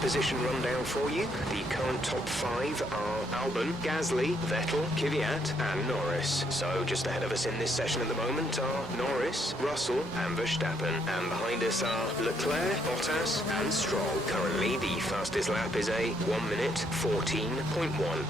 position rundown for you. The current top 5 are Albon, Gasly, Vettel, Kvyat and Norris. So just ahead of us in this session at the moment are Norris, Russell and Verstappen. And behind us are Leclerc, Bottas and Stroll. Currently the fastest lap is a 1 minute 14.1.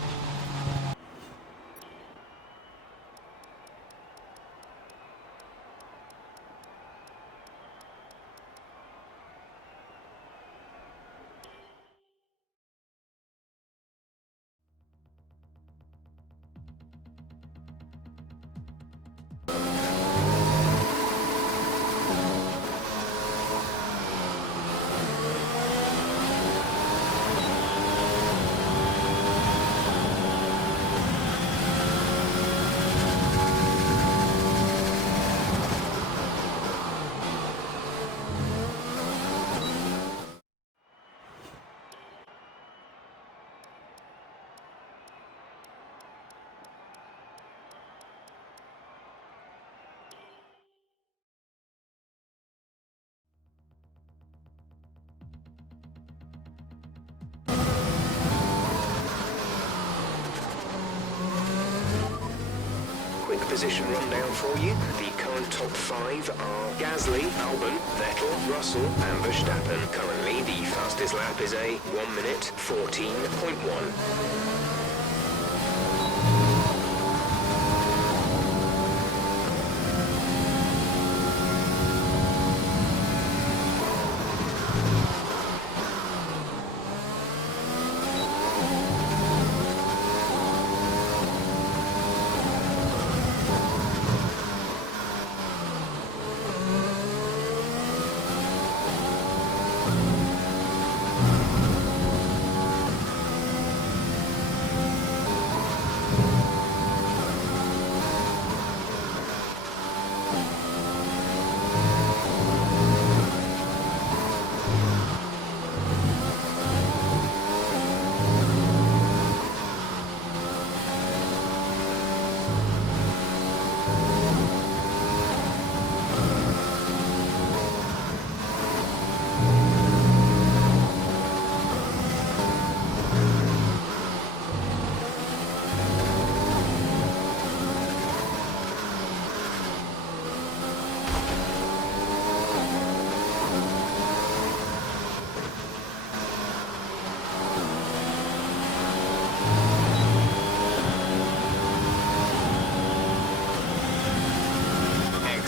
Position rundown for you. The current top 5 are Gasly, Albon, Vettel, Russell and Verstappen. Currently the fastest lap is a 1 minute 14.1.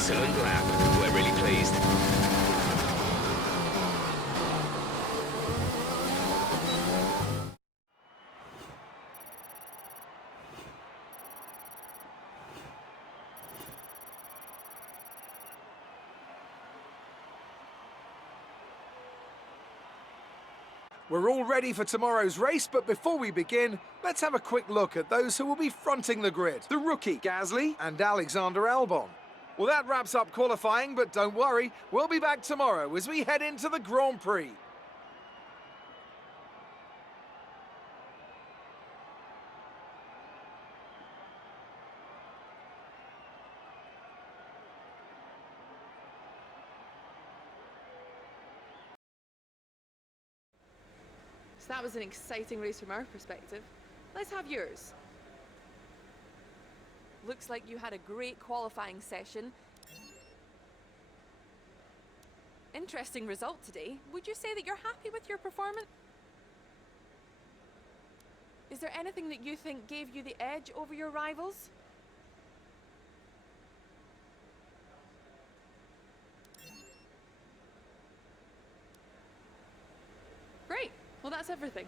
Excellent lap. We're really pleased. We're all ready for tomorrow's race, but before we begin, let's have a quick look at those who will be fronting the grid. The rookie, Gasly and Alexander Albon. Well, that wraps up qualifying, but don't worry, we'll be back tomorrow as we head into the Grand Prix. So that was an exciting race from our perspective. Let's have yours. Looks like you had a great qualifying session. Interesting result today. Would you say that you're happy with your performance? Is there anything that you think gave you the edge over your rivals? Great. Well, that's everything.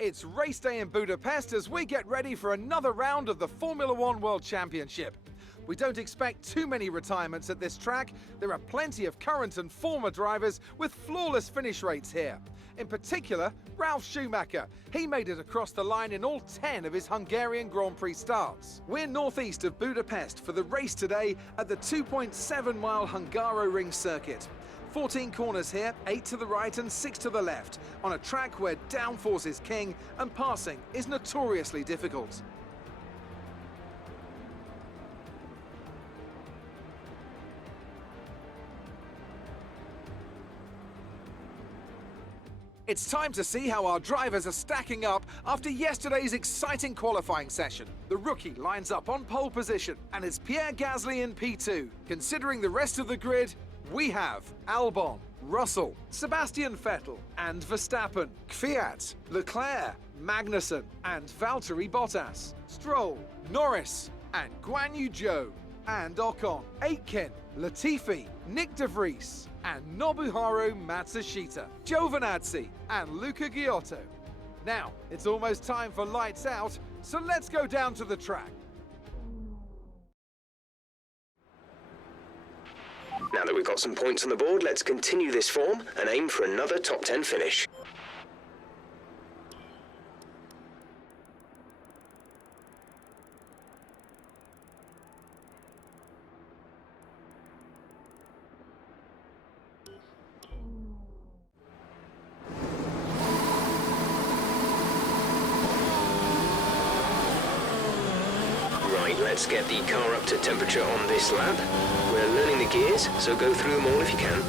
It's race day in Budapest as we get ready for another round of the Formula One World Championship. We don't expect too many retirements at this track. There are plenty of current and former drivers with flawless finish rates here. In particular, Ralf Schumacher. He made it across the line in all 10 of his Hungarian Grand Prix starts. We're northeast of Budapest for the race today at the 2.7-mile Hungaroring circuit. 14 corners here, 8 to the right and 6 to the left, on a track where downforce is king and passing is notoriously difficult. It's time to see how our drivers are stacking up after yesterday's exciting qualifying session. The rookie lines up on pole position, and it's Pierre Gasly in P2. Considering the rest of the grid, we have Albon, Russell, Sebastian Vettel and Verstappen, Kvyat, Leclerc, Magnussen and Valtteri Bottas, Stroll, Norris and Guan Yu Zhou and Ocon, Aitken, Latifi, Nick de Vries and Nobuharu Matsushita, Giovinazzi and Luca Giotto. Now, it's almost time for lights out, so let's go down to the track. Now that we've got some points on the board, let's continue this form and aim for another top 10 finish. Let's get the car up to temperature on this lap. We're learning the gears, so go through them all if you can.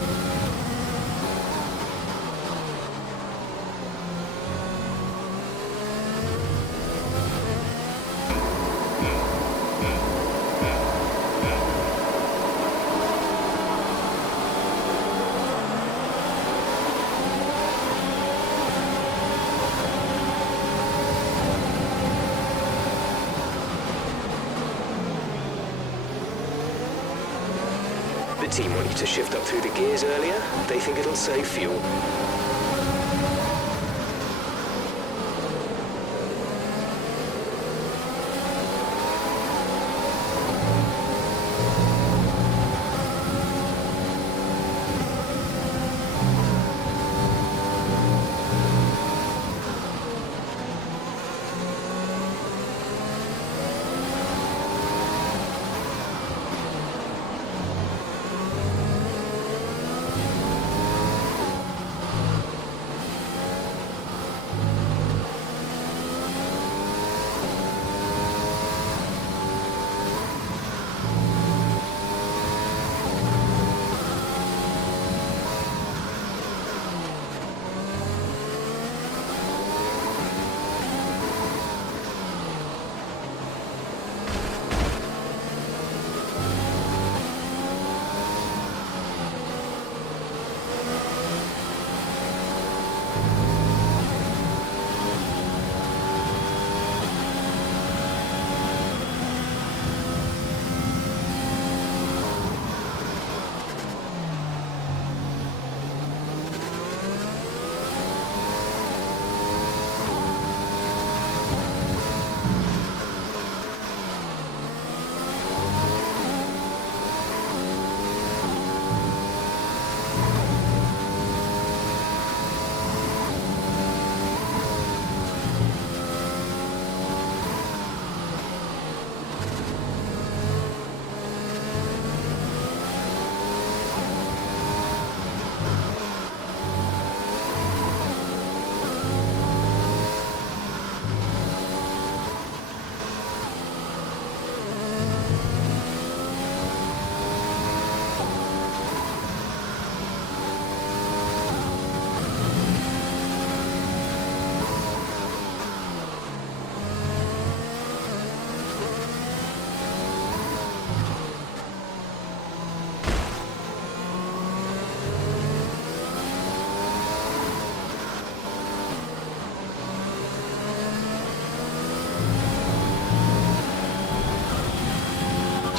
The team want you to shift up through the gears earlier. They think it'll save fuel.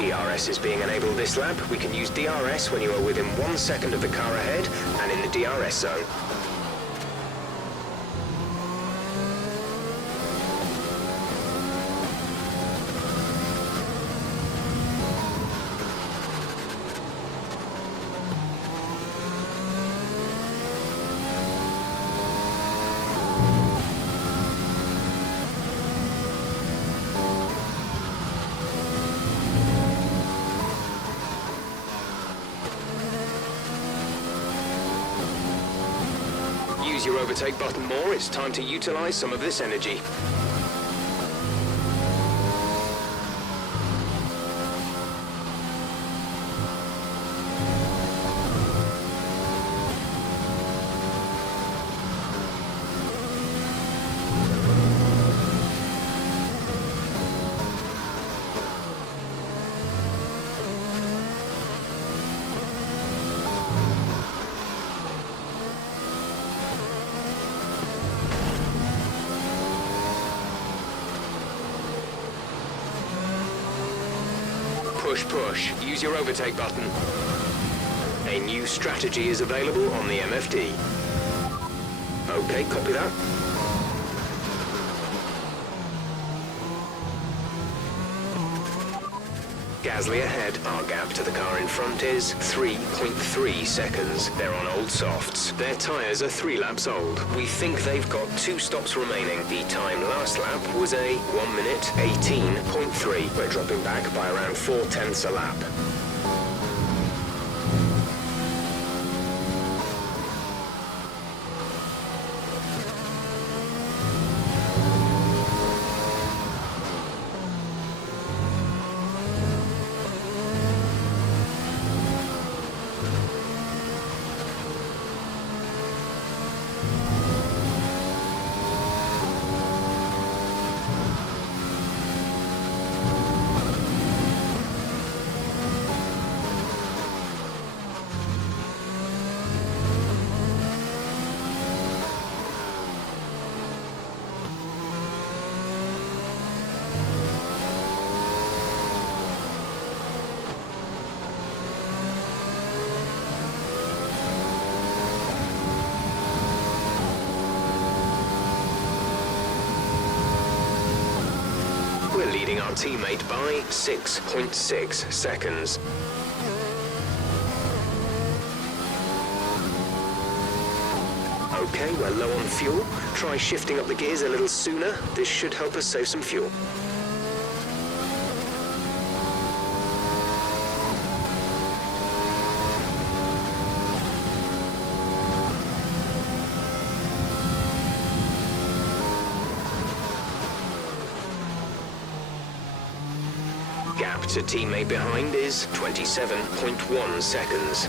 DRS is being enabled this lap. We can use DRS when you are within 1 second of the car ahead and in the DRS zone. Use your overtake button more. It's time to utilize some of this energy. Push, push. Use your overtake button. A new strategy is available on the MFD. Okay, copy that. Gasly ahead. Our gap to the car in front is 3.3 seconds. They're on old softs. Their tyres are 3 laps old. We think they've got 2 stops remaining. The time last lap was a 1 minute 18.3. We're dropping back by around 4/10 a lap. We're leading our teammate by 6.6 seconds. Okay, we're low on fuel. Try shifting up the gears a little sooner. This should help us save some fuel. Gap to teammate behind is 27.1 seconds.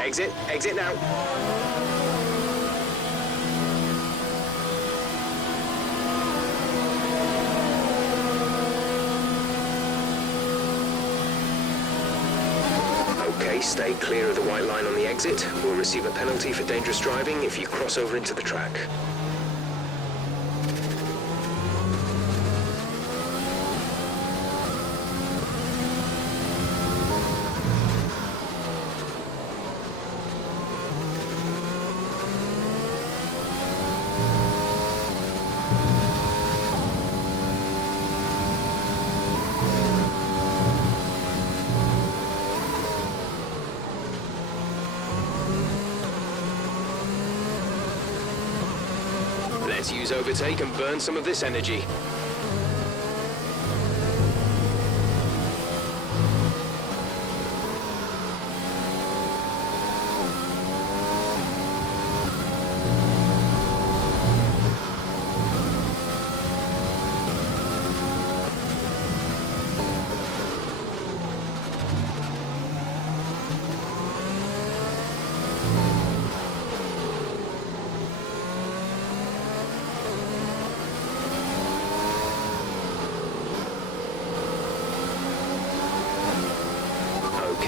Exit, exit now. Okay, stay clear of the white line on the exit. We'll receive a penalty for dangerous driving if you cross over into the track. Let's use overtake and burn some of this energy.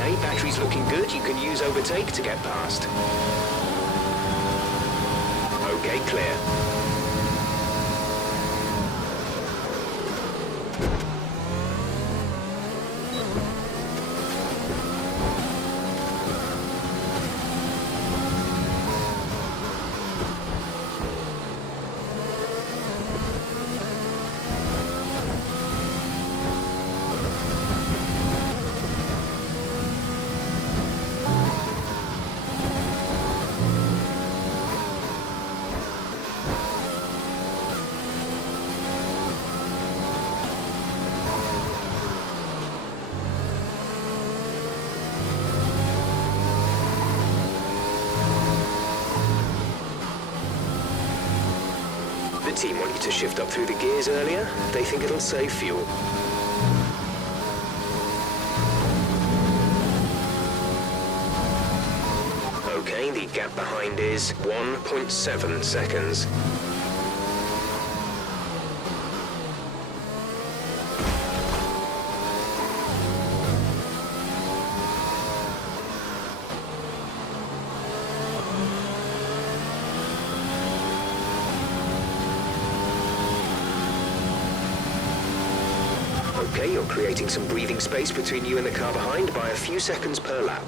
Okay, battery's looking good. You can use overtake to get past. Okay, clear. The team want you to shift up through the gears earlier. They think it'll save fuel. Okay, the gap behind is 1.7 seconds. Okay, you're creating some breathing space between you and the car behind by a few seconds per lap.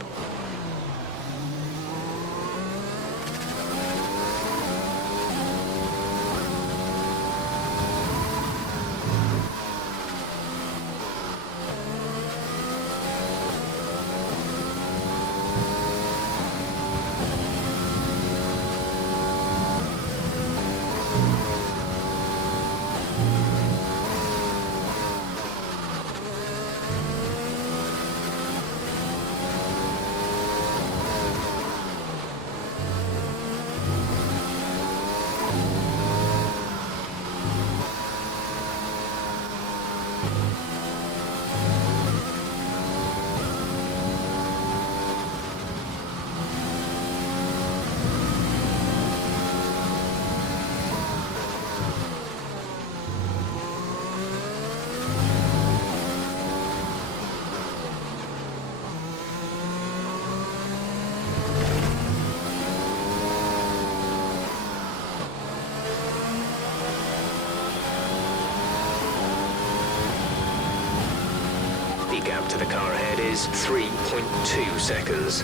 The gap to the car ahead is 3.2 seconds.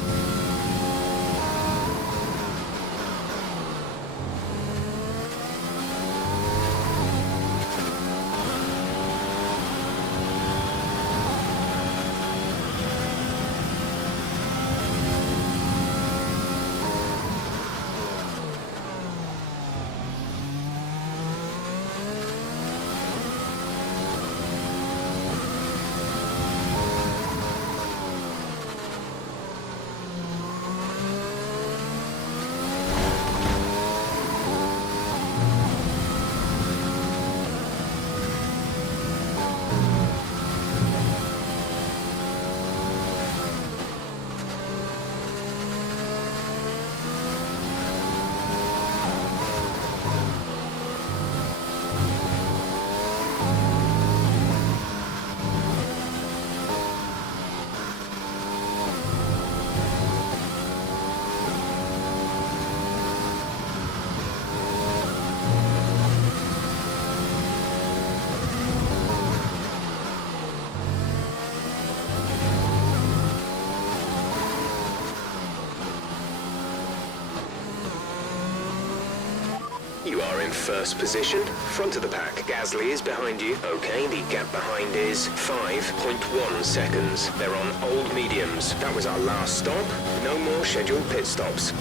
You are in first position, front of the pack. Gasly is behind you. Okay, the gap behind is 5.1 seconds. They're on old mediums. That was our last stop. No more scheduled pit stops.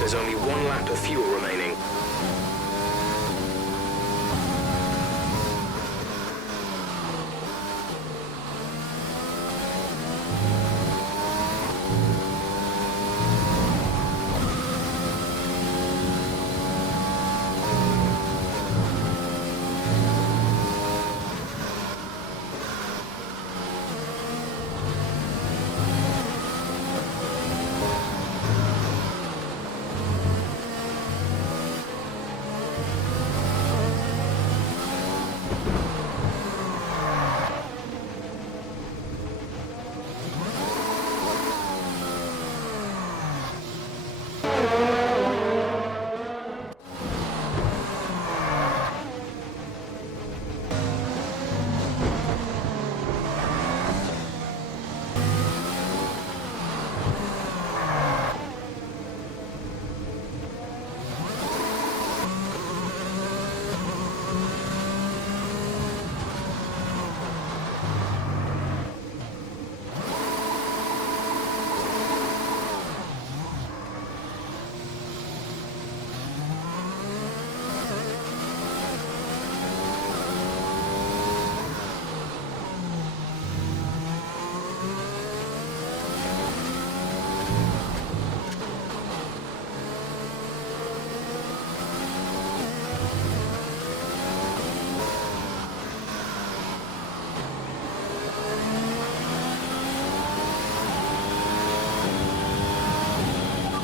There's only 1 lap of fuel remaining.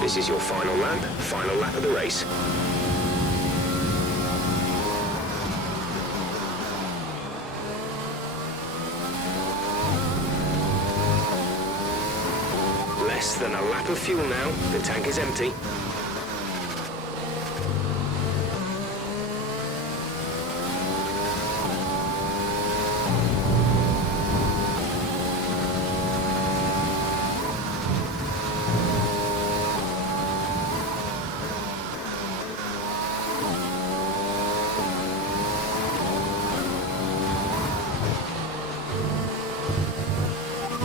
This is your final lap of the race. Less than a lap of fuel now. The tank is empty.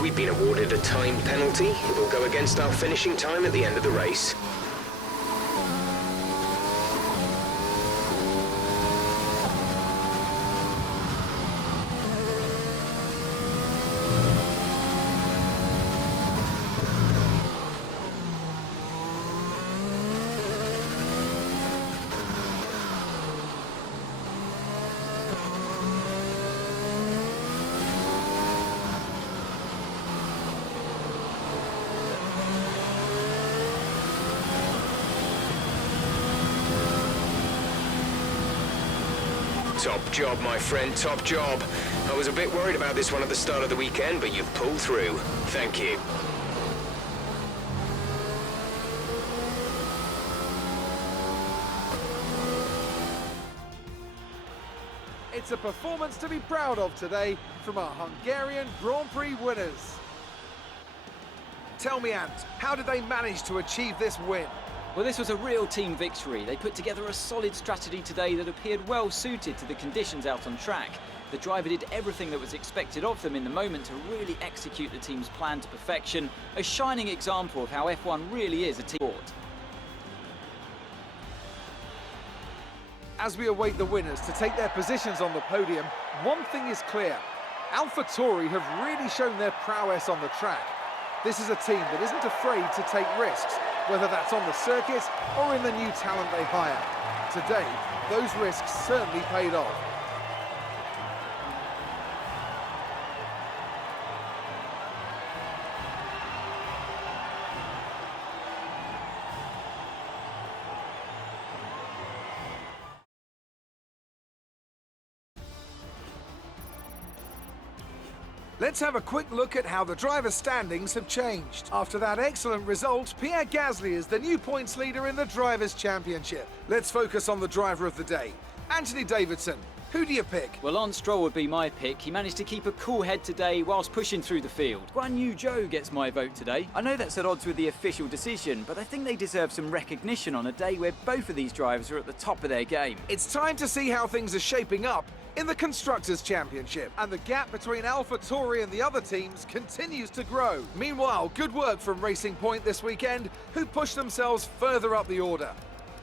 We've been awarded a time penalty. It will go against our finishing time at the end of the race. Top job, my friend, top job. I was a bit worried about this one at the start of the weekend, but you've pulled through. Thank you. It's a performance to be proud of today from our Hungarian Grand Prix winners. Tell me, Ant, how did they manage to achieve this win? Well, this was a real team victory. They put together a solid strategy today that appeared well suited to the conditions out on track. The driver did everything that was expected of them in the moment to really execute the team's plan to perfection, a shining example of how F1 really is a team sport. As we await the winners to take their positions on the podium, one thing is clear. AlphaTauri have really shown their prowess on the track. This is a team that isn't afraid to take risks, whether that's on the circuit or in the new talent they hire. Today, those risks certainly paid off. Let's have a quick look at how the driver's standings have changed. After that excellent result, Pierre Gasly is the new points leader in the Drivers' Championship. Let's focus on the driver of the day, Anthony Davidson. Who do you pick? Well, on Stroll would be my pick. He managed to keep a cool head today whilst pushing through the field. Guan Yu Zhou gets my vote today. I know that's at odds with the official decision, but I think they deserve some recognition on a day where both of these drivers are at the top of their game. It's time to see how things are shaping up in the Constructors' Championship, and the gap between AlphaTauri and the other teams continues to grow. Meanwhile, good work from Racing Point this weekend, who pushed themselves further up the order.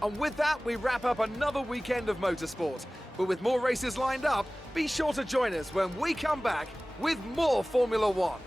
And with that, we wrap up another weekend of motorsport. But with more races lined up, be sure to join us when we come back with more Formula One.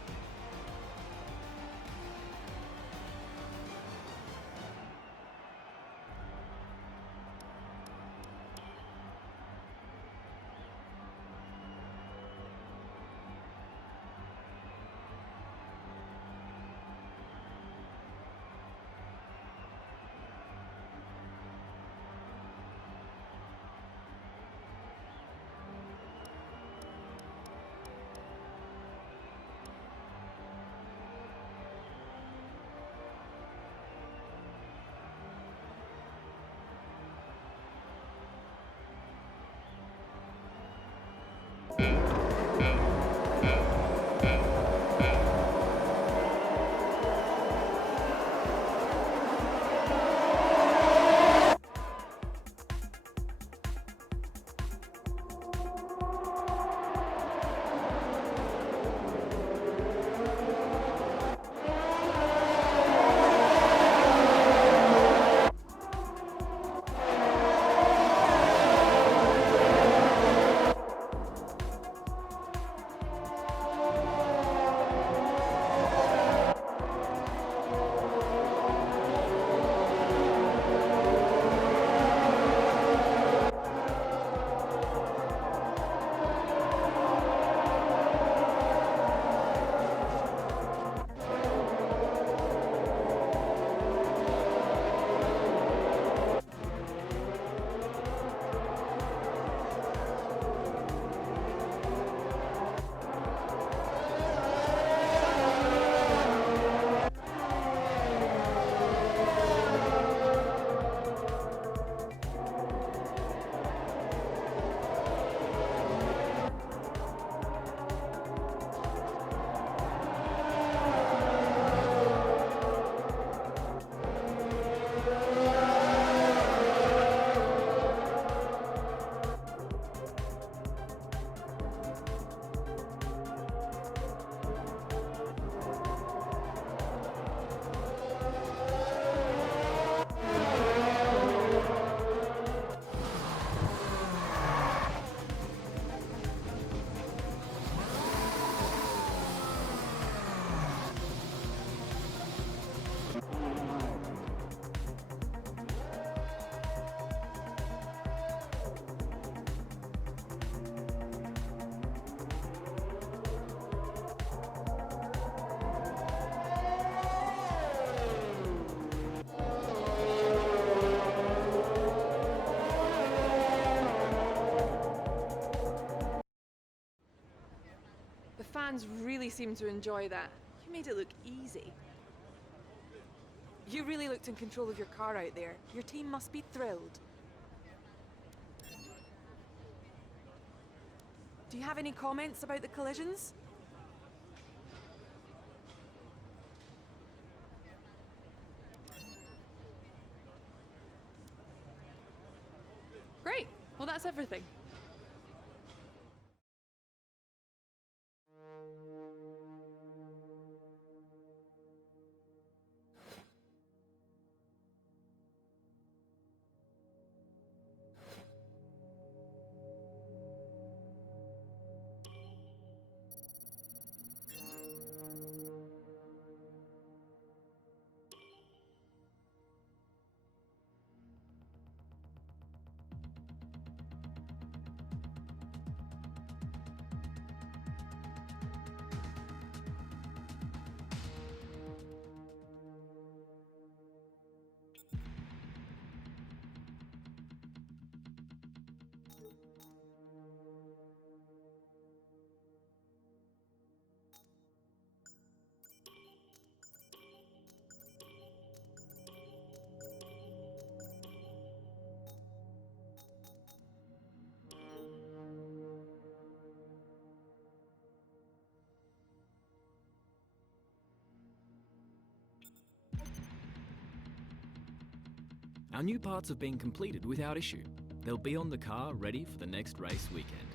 Fans really seem to enjoy that. You made it look easy. You really looked in control of your car out there. Your team must be thrilled. Do you have any comments about the collisions? Great. Well, that's everything. Our new parts have been completed without issue. They'll be on the car ready for the next race weekend.